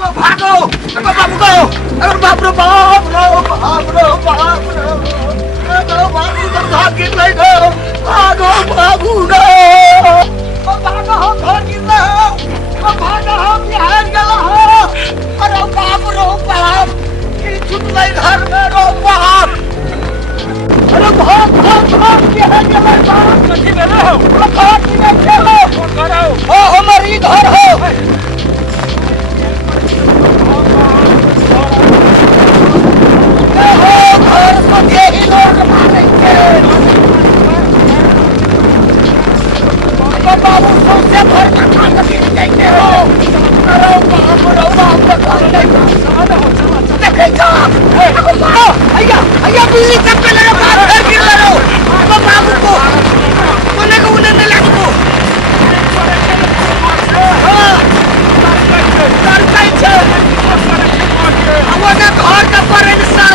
भागो बाबू को अरे बाप रे बाप बाबू तो भाग नहीं गो भागो बाबू नो भागो हम घर गिर हो भागो हम बिहार गया हो अरे बाप रो बाप की छूट नहीं घर में रो बाप अरे भाग बिहार गया बाप कथी में हो भाग में खेलो कौन घर हो हमारी घर हो घर को यही लोग मारेंगे बाबू सबसे भर का खाना देंगे हो अरे बाप देखे भैया बिजली चक्कर लगा बात घर गिर रहा बाबू को बोले को उन्हें नहीं लगो घर का घर का पर इंसान